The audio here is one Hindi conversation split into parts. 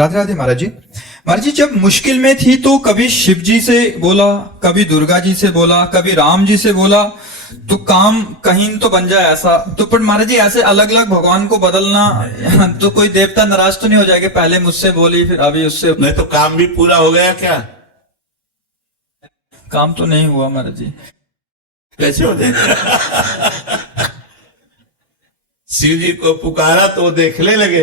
राधे राधे महाराज जी। महाराज जी, जब मुश्किल में थी तो कभी शिव जी से बोला, कभी दुर्गा जी से बोला, कभी राम जी से बोला, तो काम कहीं तो बन जाए ऐसा। तो पर महाराज जी, ऐसे अलग अलग भगवान को बदलना तो कोई देवता नाराज तो नहीं हो जाएगा? पहले मुझसे बोली, फिर अभी उससे। नहीं तो काम भी पूरा हो गया क्या? काम तो नहीं हुआ महाराज जी। कैसे हो जाएगा? शिव जी को पुकारा तो वो देखने लगे,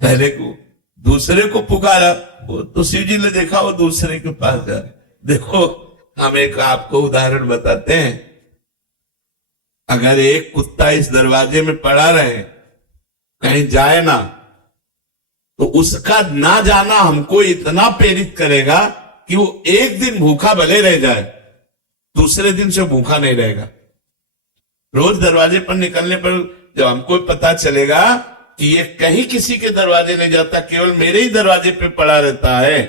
पहले को दूसरे को पुकारा वो तो शिव जी ने देखा वो दूसरे के पास जा रहे। देखो, हम एक आपको उदाहरण बताते हैं। अगर एक कुत्ता इस दरवाजे में पड़ा रहे, कहीं जाए ना, तो उसका ना जाना हमको इतना प्रेरित करेगा कि वो एक दिन भूखा भले रह जाए, दूसरे दिन से भूखा नहीं रहेगा। रोज दरवाजे पर निकलने पर जब हमको पता चलेगा कि ये कहीं किसी के दरवाजे नहीं जाता, केवल मेरे ही दरवाजे पे पड़ा रहता है,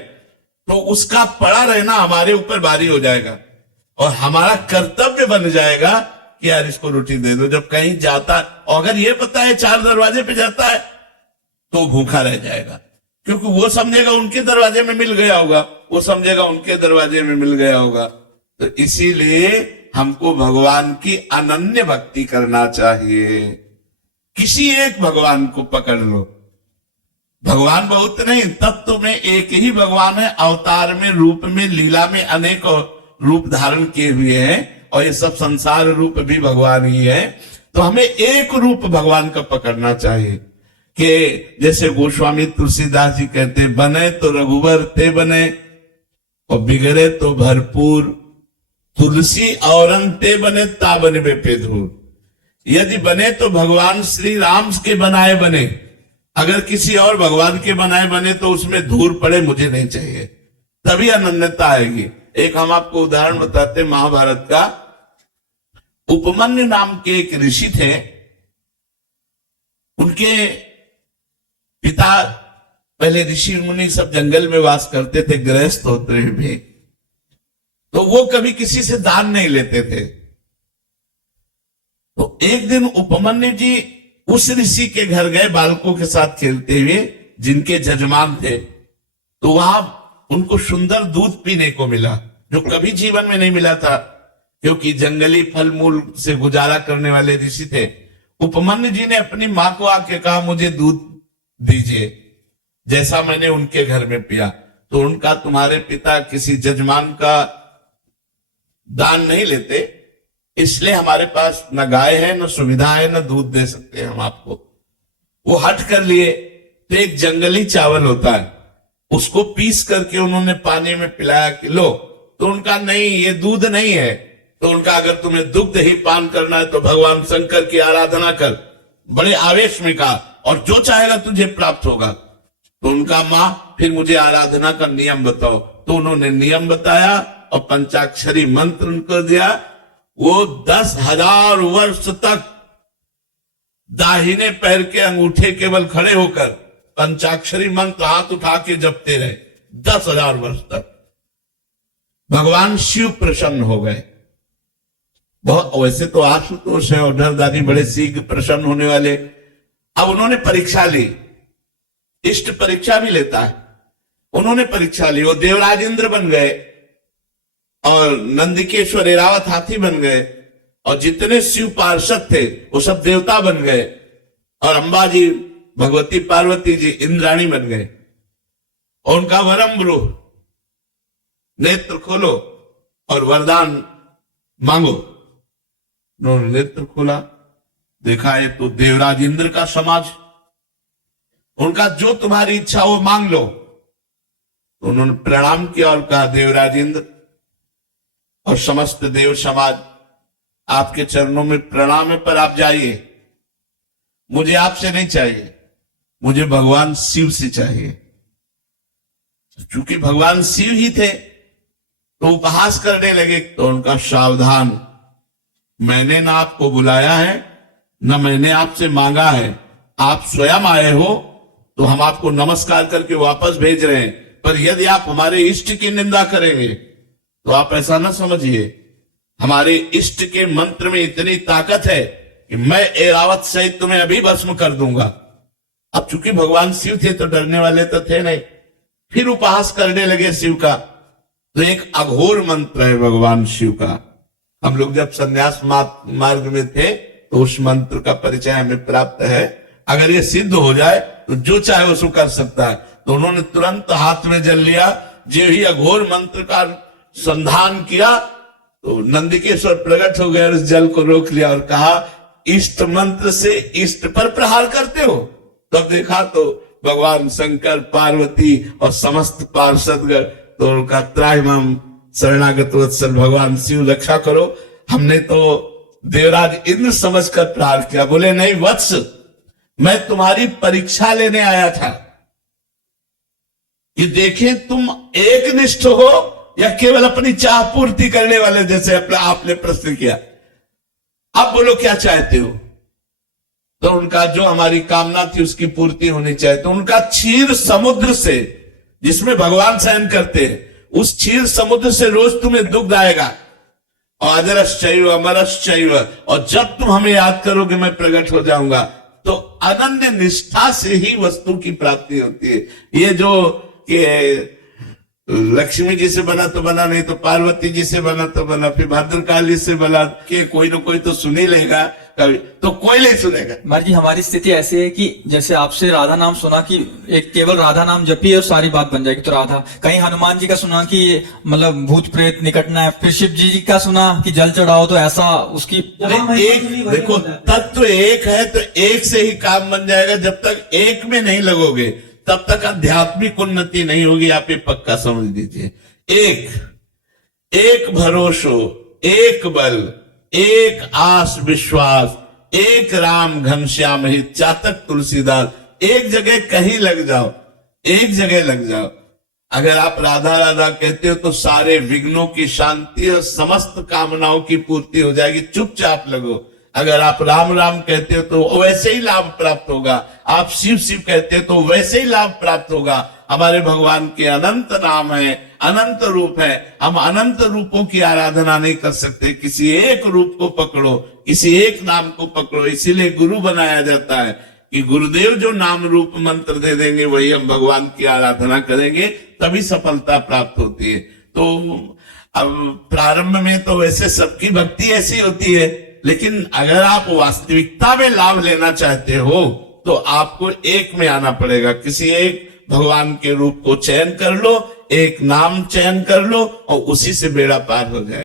तो उसका पड़ा रहना हमारे ऊपर भारी हो जाएगा और हमारा कर्तव्य बन जाएगा कि यार इसको रोटी दे दो। जब कहीं जाता, और अगर ये पता है 4 दरवाजे पे जाता है, तो भूखा रह जाएगा, क्योंकि वो समझेगा उनके दरवाजे में मिल गया होगा, वो समझेगा उनके दरवाजे में मिल गया होगा। तो इसीलिए हमको भगवान की अनन्य भक्ति करना चाहिए। किसी एक भगवान को पकड़ लो। भगवान बहुत नहीं, तत्व में एक ही भगवान है। अवतार में, रूप में, लीला में अनेक रूप धारण किए हुए हैं और ये सब संसार रूप भी भगवान ही है। तो हमें एक रूप भगवान का पकड़ना चाहिए कि जैसे गोस्वामी तुलसीदास जी कहते हैं, बने तो रघुवर ते बने और बिगड़े तो भरपूर, तुलसी औरंग ते बने ता बने बेपे धूर। यदि बने तो भगवान श्री राम के बनाए बने, अगर किसी और भगवान के बनाए बने तो उसमें धूल पड़े मुझे नहीं चाहिए, तभी अनन्यता आएगी। एक हम आपको उदाहरण बताते हैं महाभारत का। उपमन्यु नाम के एक ऋषि थे, उनके पिता पहले ऋषि मुनि सब जंगल में वास करते थे, गृहस्थ होते हुए, तो वो कभी किसी से दान नहीं लेते थे। तो एक दिन उपमन्यु जी उस ऋषि के घर गए बालकों के साथ खेलते हुए, जिनके जजमान थे। तो वहां उनको सुंदर दूध पीने को मिला, जो कभी जीवन में नहीं मिला था, क्योंकि जंगली फल मूल से गुजारा करने वाले ऋषि थे। उपमन्यु जी ने अपनी मां को आके कहा, मुझे दूध दीजिए जैसा मैंने उनके घर में पिया। तो उनका, तुम्हारे पिता किसी जजमान का दान नहीं लेते, इसलिए हमारे पास न गाय है, न सुविधा है, न दूध दे सकते हैं हम आपको। वो हट कर लिए। तो एक जंगली चावल होता है, उसको पीस करके उन्होंने पानी में पिलाया कि लो। तो उनका, नहीं ये दूध नहीं है। तो उनका, अगर तुम्हें दुग्ध ही पान करना है तो भगवान शंकर की आराधना कर। बड़े आवेश में कहा, और जो चाहेगा तुझे प्राप्त होगा। तो उनका, मां फिर मुझे आराधना का नियम बताओ। तो उन्होंने नियम बताया और पंचाक्षरी मंत्र उनको दिया। वो 10,000 वर्ष तक दाहिने पैर के अंगूठे केवल खड़े होकर पंचाक्षरी मंत्र हाथ उठा के जपते रहे 10,000 वर्ष तक। भगवान शिव प्रसन्न हो गए। बहुत, वैसे तो आशुतोष है और नरदानी बड़े शीघ्र प्रसन्न होने वाले। अब उन्होंने परीक्षा ली, इष्ट परीक्षा भी लेता है। उन्होंने परीक्षा ली, वो देवराज इंद्र बन गए और नंदिकेश्वर एरावत हाथी बन गए, और जितने शिव पार्षद थे वो सब देवता बन गए, और अंबा जी, भगवती पार्वती जी इंद्राणी बन गए। और उनका वरम ब्रूह, नेत्र खोलो और वरदान मांगो। उन्होंने नेत्र खोला, देखा है तो देवराज इंद्र का समाज। उनका, जो तुम्हारी इच्छा हो मांग लो। तो उन्होंने प्रणाम किया और कहा, देवराज इंद्र और समस्त देव समाज, आपके चरणों में प्रणाम है, पर आप जाइए, मुझे आपसे नहीं चाहिए, मुझे भगवान शिव से चाहिए। चूंकि भगवान शिव ही थे तो उपहास करने लगे। तो उनका, सावधान, मैंने ना आपको बुलाया है, ना मैंने आपसे मांगा है, आप स्वयं आए हो तो हम आपको नमस्कार करके वापस भेज रहे हैं। पर यदि आप हमारे इष्ट की निंदा करेंगे तो आप ऐसा ना समझिए, हमारे इष्ट के मंत्र में इतनी ताकत है कि मैं एरावत सहित तुम्हें अभी भस्म कर दूंगा। अब चूंकि भगवान शिव थे तो डरने वाले तो थे नहीं, फिर उपहास करने लगे शिव का। तो एक अघोर मंत्र है भगवान शिव का। हम लोग जब संन्यास मार्ग में थे तो उस मंत्र का परिचय हमें प्राप्त है। अगर ये सिद्ध हो जाए तो जो चाहे उसको कर सकता है। तो उन्होंने तुरंत हाथ में जल लिया, जो ही अघोर मंत्र का संधान किया तो नंदिकेश्वर प्रकट हो गए और उस जल को रोक लिया और कहा, इष्ट मंत्र से इष्ट पर प्रहार करते हो। तब देखा तो भगवान शंकर, पार्वती और समस्त पार्षदगण तो उनका त्राहिमाम शरणागत वत्सल भगवान शिव रक्षा करो। हमने तो देवराज इंद्र समझकर प्रहार किया। बोले नहीं वत्स, मैं तुम्हारी परीक्षा लेने आया था कि देखें तुम एक निष्ठ हो या केवल अपनी चाह पूर्ति करने वाले, जैसे आपने प्रश्न किया। अब बोलो क्या चाहते हो। तो उनका जो हमारी कामना थी उसकी पूर्ति होनी चाहिए। तो उनका क्षीर समुद्र से, जिसमें भगवान शयन करते हैं, उस क्षीर समुद्र से रोज तुम्हें दुग्ध आएगा। और अजरश्चैव अमरश्चैव, और जब तुम हमें याद करोगे मैं प्रकट हो जाऊंगा। तो अनन्य निष्ठा से ही वस्तु की प्राप्ति होती है। ये जो कि लक्ष्मी जी से बना तो बना, नहीं तो पार्वती जी से बना तो बना, फिर भद्रकाली से बना, कि कोई ना कोई तो सुन ही लेगा, कभी तो कोई नहीं सुनेगा। महाराज जी हमारी स्थिति ऐसी है कि जैसे आपसे राधा नाम सुना कि एक केवल राधा नाम जपिए और सारी बात बन जाएगी, तो राधा। कहीं हनुमान जी का सुना कि मतलब भूत प्रेत निकटना है, फिर शिव जी का सुना कि जल चढ़ाओ तो ऐसा उसकी एक देखो तत्व एक है तो एक से ही काम बन जाएगा। जब तक एक में नहीं लगोगे तब तक आध्यात्मिक उन्नति नहीं होगी। आप ये पक्का समझ लीजिए। एक भरोसो, एक बल, एक आस विश्वास, एक राम घनश्याम हित, चातक तुलसीदास। एक जगह कहीं लग जाओ, एक जगह लग जाओ। अगर आप राधा राधा कहते हो तो सारे विघ्नों की शांति और समस्त कामनाओं की पूर्ति हो जाएगी। चुपचाप लगो। अगर आप राम राम कहते हो तो वैसे ही लाभ प्राप्त होगा। आप शिव शिव कहते हो तो वैसे ही लाभ प्राप्त होगा। हमारे भगवान के अनंत नाम है, अनंत रूप है। हम अनंत रूपों की आराधना नहीं कर सकते। किसी एक रूप को पकड़ो, किसी एक नाम को पकड़ो। इसीलिए गुरु बनाया जाता है कि गुरुदेव जो नाम रूप मंत्र दे देंगे वही हम भगवान की आराधना करेंगे, तभी सफलता प्राप्त होती है। तो अब प्रारंभ में तो वैसे सबकी भक्ति ऐसी होती है, लेकिन अगर आप वास्तविकता में लाभ लेना चाहते हो तो आपको एक में आना पड़ेगा। किसी एक भगवान के रूप को चयन कर लो, एक नाम चयन कर लो और उसी से बेड़ा पार हो जाए।